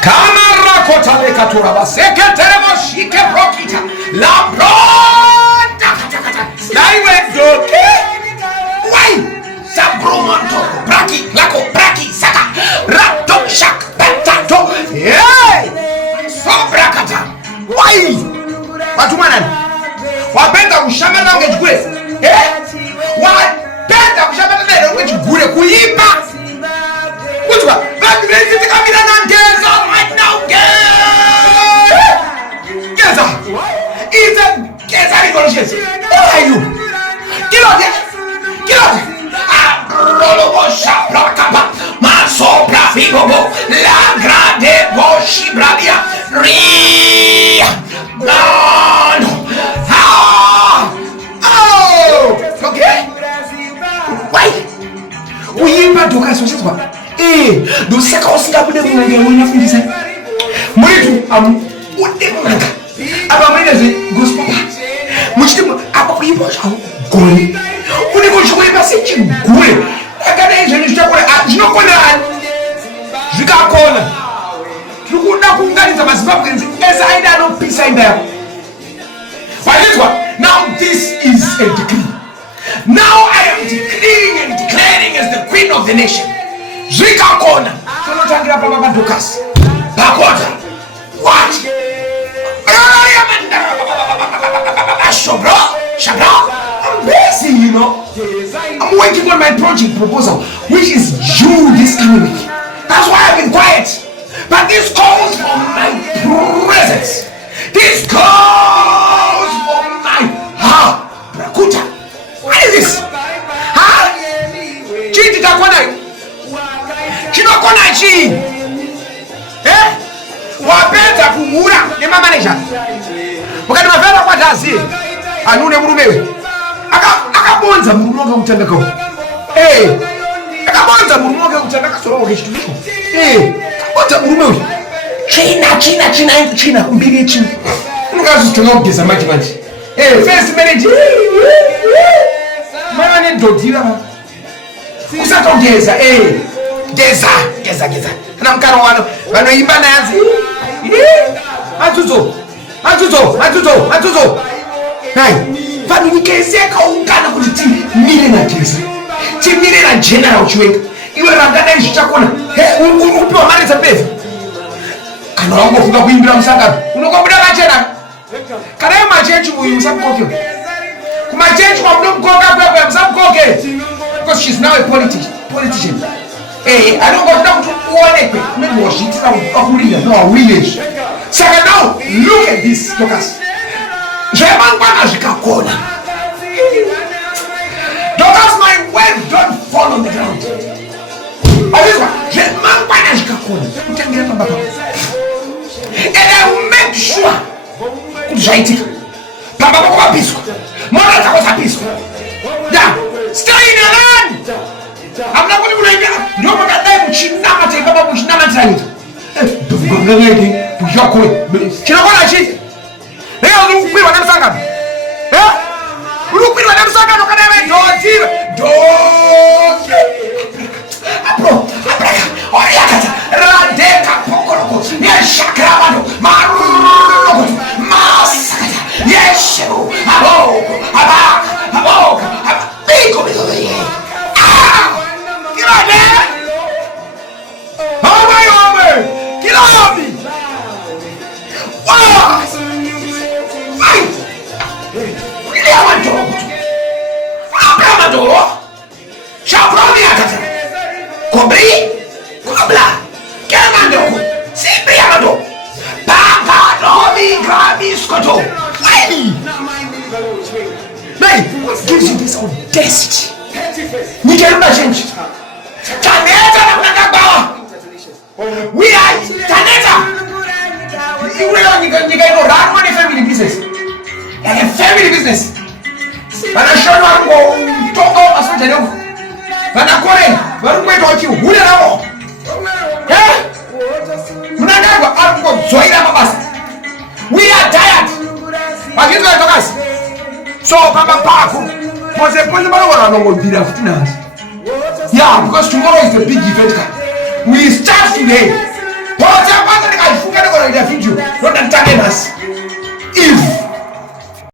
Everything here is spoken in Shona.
Kamarakota lekatura baseketeremo shike prokita la bronda laiwe doke wai sabromanto braki lako braki saka rato shak petato hey sobrakata wai watu manani wapenda kushamana ngejikule wapenda kushamana leo ngejikule kuiba kutwa vanhu vezivikamira nangeza right now geza revolutions who are you kilote Roloboshabrakaba, Masopra Fibobo, La Grande Boshibravia, Ria, no, okay? Why? Uyimba doka sosizwa. Doseka osinga bude mwange wena fundisa. Mwetu udemanga. Aba mwene gospel. Muchitimu apa kuyimba chawo goni. Uniko chikuimba sechigule. Akana izvo nechakora zvinokonderana. Zvikakona. Tikuda kuunganidza maZimbabweans as aida anopisa imba yako. Wazizwa? Now this is a decree. Now I am decreeing and declaring as the queen of the nation. Zvikakona. Tonotangira papa paDokas. Pakota. What? Shabra. I'm busy, you know. I'm working on my project proposal, which is due this coming week. That's why I've been quiet. But this calls for my presence. This calls for my Brakuta. What is this? Chiti takona. Chinokona chi. Wapenda kumura ni manager. Wakati mafera kwa tazi. Anune murumewe. Akabonza murumoga utandako. Akabonza murumoga utandaka soro wakishituliko. Akabonza murumewe. China mbili chini. Mukazi tunogeza maji. First manager. Mwana ndodira. Usatogeza geza. Na mkaro wano vanoimba nazi. Atuzo. Hai. Vanhu vikeseka ungana kuti timire na geza. Timire na general chiwenga. Iwe rangana zvichakona. Upiwa mari dzapedza. Kana wangofunga kuimbira musangano. Unokombuda machena. Kana yo machechi uyu musamukoke. Kumachechi kwamunomukoka kwekwe musamukoke. Because she's now a politician. Anongoda kuti uonekwe. Maybe wazviitira kwakurira village. Saka now look at this Dokas. Zvemangwana zvikakona. Dokas, my words don't fall on the ground. Azizwa, zvemangwana zvikakona. Kutangira pamba. And I will make sure kuti zvaitika. Pamba pako papiswa. Mona dzako dzapiswa. Stay in the land. Hamuna kuti kunoingira. Ndio makadai muchinamata ipapa muchinamatira nyika. Chinokona chi? Urukwirwa nemusangano. Urukwirwa nemusangano kana wedotira. Apro. Oyakata. Radeka pokoroko. Yeshakra vanhu. Maruroko. Masakata. Yesheru. Aboko. Biko bidoye. Kirade. Ome. Kilabi. Wow. Amadoro. Shavroni akata. Kobla. Kemando. Sibri amado. Papa Romi Grabi Scotto. Why? Man, what gives you this audacity? Nigerunda change. Taneta na mnangagbawa. We are Taneta. You know, run money family business. Like a family business. Vanashona wangu toka masoja leo. Vanakore, varumwe toki hule nao. Mnangagwa alikuwa zoira mabasa. We are tired. Bagizo ya Dokas. So papa pako. Pose balo wananongo bila fitina. Yeah, because tomorrow is the big event. We start today. ndoda nditake basi